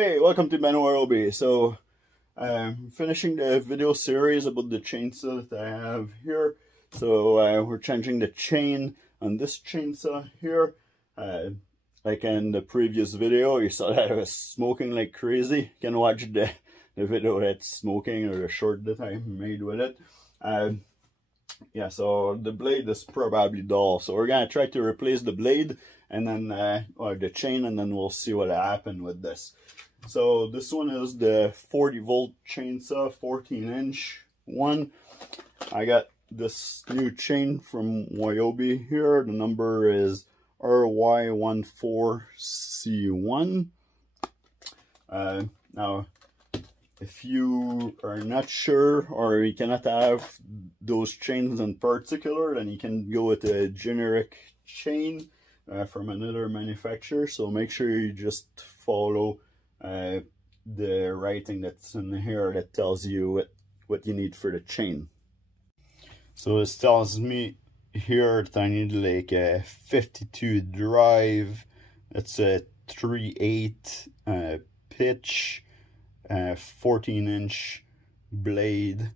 Hey, welcome to Ryobi. So I'm finishing the video series about the chainsaw that I have here. So we're changing the chain on this chainsaw here. Like in the previous video, you saw that I was smoking like crazy. You can watch the video that's smoking, or the short that I made with it. Yeah, so the blade is probably dull, so we're gonna try to replace the blade and then or the chain, and then we'll see what happened with this. So this one is the 40 volt chainsaw, 14-inch one. I got this new chain from Ryobi here. The number is RY14C1. Now, if you are not sure, or you cannot have those chains in particular, then you can go with a generic chain from another manufacturer. So make sure you just follow the writing that's in here that tells you what you need for the chain. So it tells me here that I need like a 52 drive. It's a 3/8 pitch, 14-inch blade,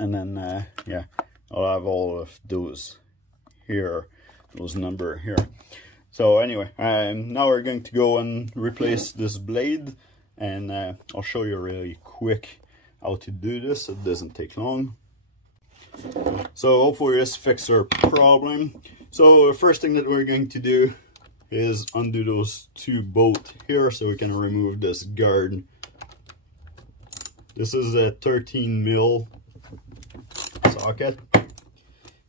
and then yeah, I'll have all of those here, those number here. So anyway, now we're going to go and replace this blade, and I'll show you really quick how to do this. It doesn't take long. So hopefully this fixes our problem. So the first thing that we're going to do is undo those two bolts here so we can remove this guard. This is a 13mm socket.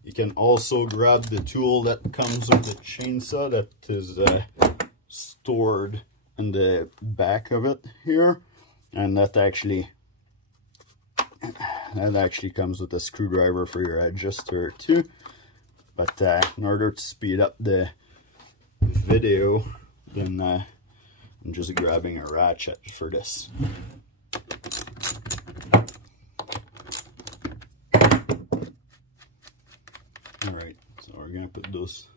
You can also grab the tool that comes with the chainsaw that is stored in the back of it here, and that actually comes with a screwdriver for your adjuster too. But in order to speed up the video, then I'm just grabbing a ratchet for this. Alright, so we're gonna put those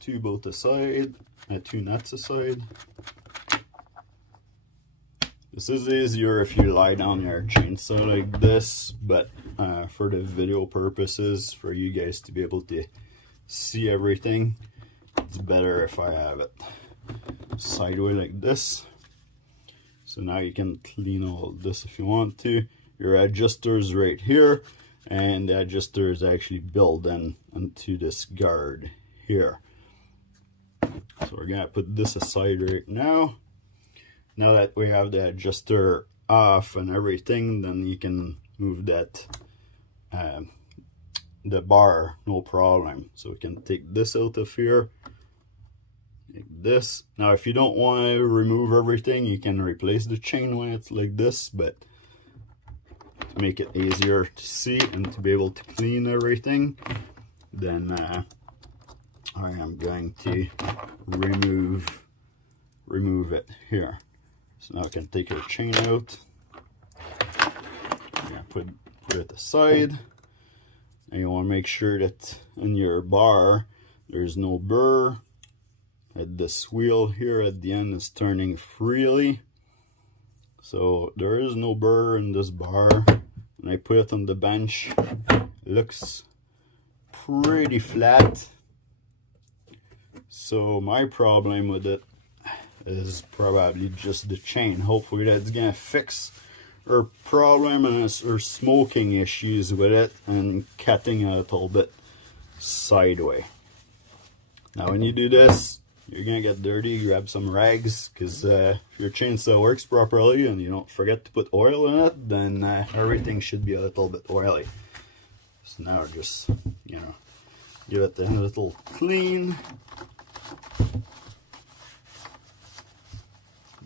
two bolts aside, two nuts aside. This is easier if you lie down your chainsaw like this, but for the video purposes, for you guys to be able to see everything, it's better if I have it sideways like this. So now you can clean all of this if you want to. Your adjuster is right here, and the adjuster is actually built in into this guard here. So we're gonna put this aside right now. Now that we have the adjuster off and everything, then you can move that the bar, no problem. So we can take this out of here, like this. Now if you don't want to remove everything, you can replace the chain when it's like this, but to make it easier to see and to be able to clean everything, then I am going to remove it here. So now I can take our chain out. I'm gonna put it aside. And you want to make sure that in your bar there's no burr. That this wheel here at the end is turning freely. So there is no burr in this bar. When I put it on the bench, it looks pretty flat. So my problem with it is probably just the chain. Hopefully that's gonna fix our problem and our smoking issues with it and cutting it a little bit sideways. Now when you do this, you're gonna get dirty. Grab some rags, because if your chainsaw works properly and you don't forget to put oil in it, then everything should be a little bit oily. So now just, you know, give it a little clean.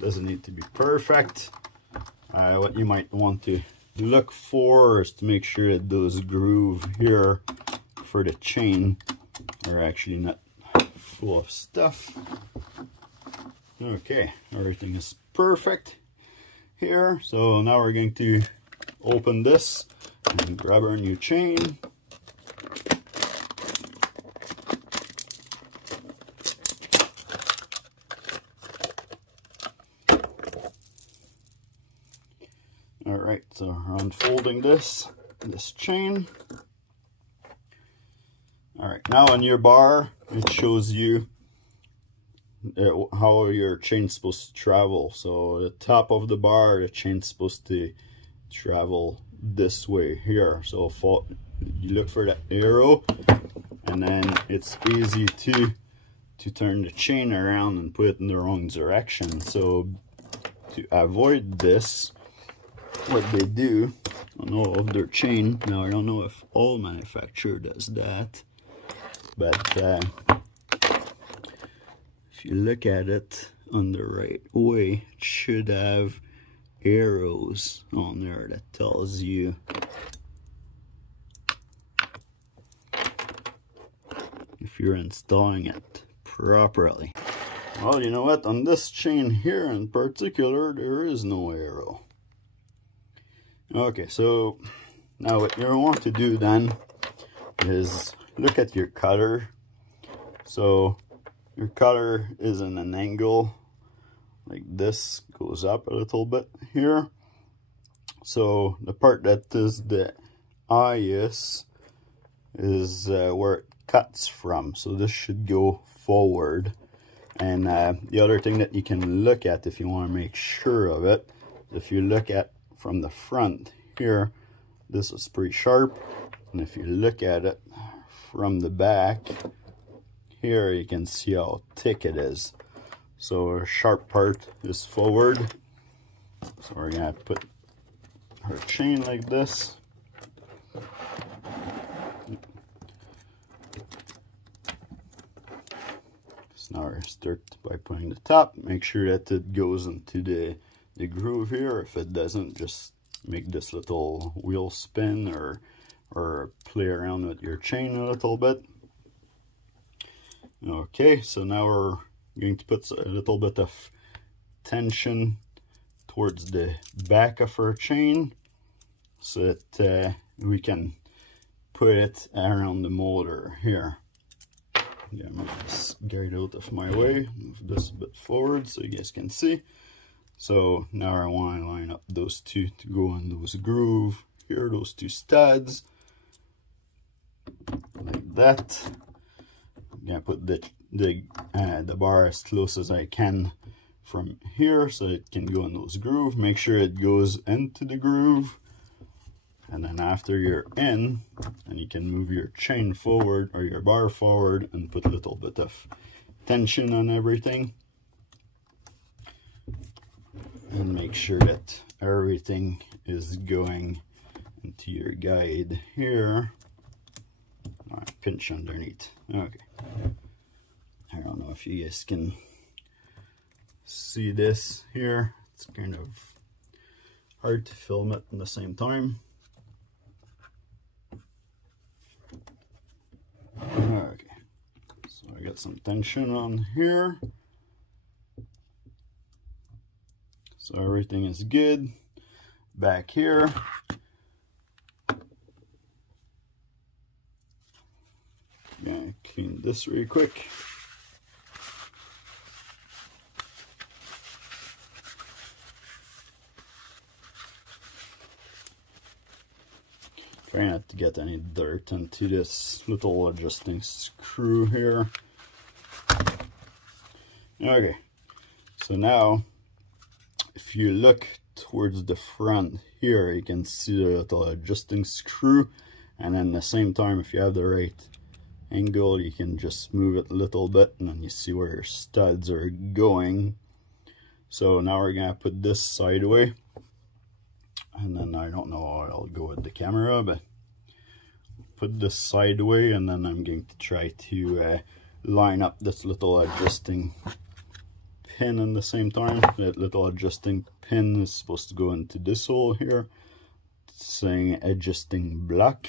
Doesn't need to be perfect. What you might want to look for is to make sure that those grooves here for the chain are actually not full of stuff. Okay, everything is perfect here. So now we're going to open this and grab our new chain. Alright, so we're unfolding this chain. Alright, now on your bar, it shows you how your chain's supposed to travel. So the top of the bar, the chain's supposed to travel this way here. So you look for that arrow, and then it's easy to turn the chain around and put it in the wrong direction. So to avoid this, what they do on all of their chain, now I don't know if all manufacturer does that, but if you look at it on the right way, it should have arrows on there that tells you if you're installing it properly. Well, you know what, on this chain here in particular, there is no arrow. Okay, so now what you want to do then is look at your cutter. So your cutter is in an angle like this, goes up a little bit here. So the part that is the highest is where it cuts from. So this should go forward. And the other thing that you can look at if you want to make sure of it, if you look at from the front here, this is pretty sharp. And if you look at it from the back here, you can see how thick it is. So our sharp part is forward. So we're gonna put our chain like this. So now we start by putting the top. Make sure that it goes into the groove here. If it doesn't, just make this little wheel spin or play around with your chain a little bit. Okay, so now we're going to put a little bit of tension towards the back of our chain so that we can put it around the motor here. Yeah, move this guide out of my way, move this a bit forward so you guys can see. So now I want to line up those two to go on those groove here, those two studs, like that. I'm gonna put the bar as close as I can from here so it can go in those groove. Make sure it goes into the groove, and then after you're in, and you can move your chain forward or your bar forward and put a little bit of tension on everything. And make sure that everything is going into your guide here. All right, pinch underneath. Okay. I don't know if you guys can see this here. It's kind of hard to film it at the same time. Okay. So I got some tension on here. So everything is good. Back here. Gonna clean this really quick. Try not to get any dirt into this little adjusting screw here. Okay, so now if you look towards the front here, you can see the little adjusting screw, and then at the same time, if you have the right angle, you can just move it a little bit, and then you see where your studs are going. So now we're gonna put this side away, and then I don't know how I'll go with the camera, but put this side away, and then I'm going to try to line up this little adjusting pin in the same time. That little adjusting pin is supposed to go into this hole here. It's saying adjusting block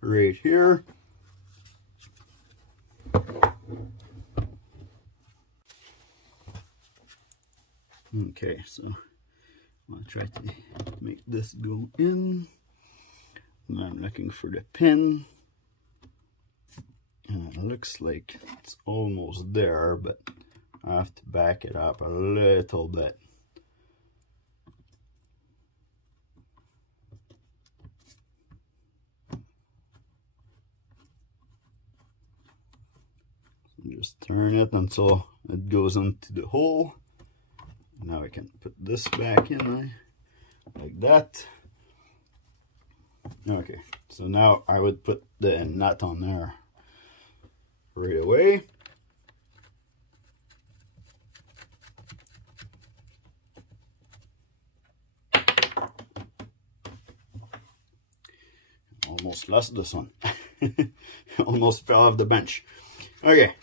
right here. Okay, so I'll try to make this go in. And I'm looking for the pin. And it looks like it's almost there, but I have to back it up a little bit. Just turn it until it goes into the hole. Now I can put this back in like that. Okay, so now I would put the nut on there right away. Almost lost this one. Almost fell off the bench. Okay.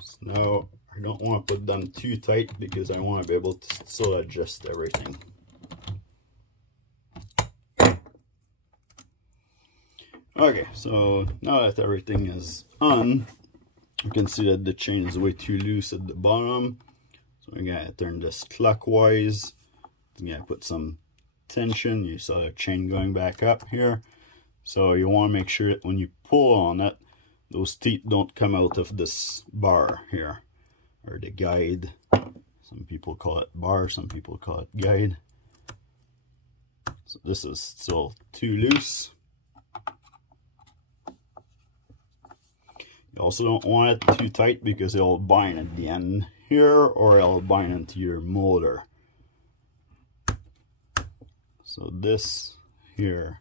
So now I don't want to put them too tight because I want to be able to still adjust everything. Okay, so now that everything is on, you can see that the chain is way too loose at the bottom. So I'm going to turn this clockwise. I'm going to put some tension. You saw the chain going back up here. So you want to make sure that when you pull on it, those teeth don't come out of this bar here, or the guide. Some people call it bar, some people call it guide. So this is still too loose. You also don't want it too tight because it'll bind at the end here, or it'll bind into your motor. So this here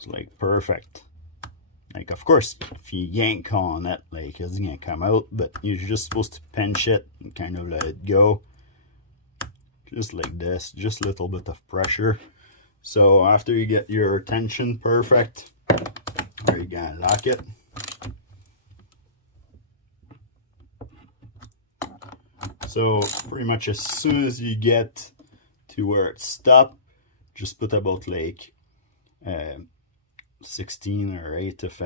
is like perfect. Like, of course, if you yank on it, like, it's gonna come out, but you're just supposed to pinch it and kind of let it go. Just like this, just a little bit of pressure. So after you get your tension perfect, you're gonna lock it. So pretty much as soon as you get to where it stopped, just put about like 16 or 8 of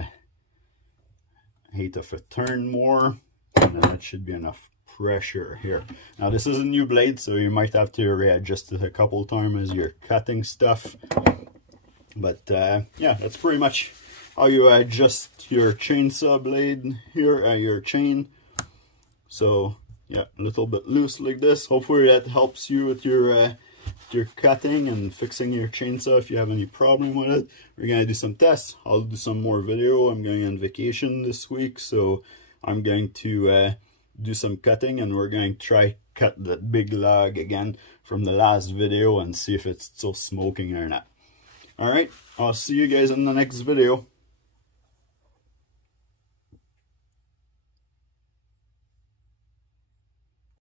a turn more, and then that should be enough pressure here. Now this is a new blade, so you might have to readjust it a couple times as you're cutting stuff. But yeah, that's pretty much how you adjust your chainsaw blade here, your chain. So yeah, a little bit loose like this. Hopefully that helps you with your cutting and fixing your chainsaw if you have any problem with it. We're gonna do some tests. I'll do some more video. I'm going on vacation this week, so I'm going to do some cutting, and we're going to try cut that big log again from the last video and see if it's still smoking or not. All right, I'll see you guys in the next video.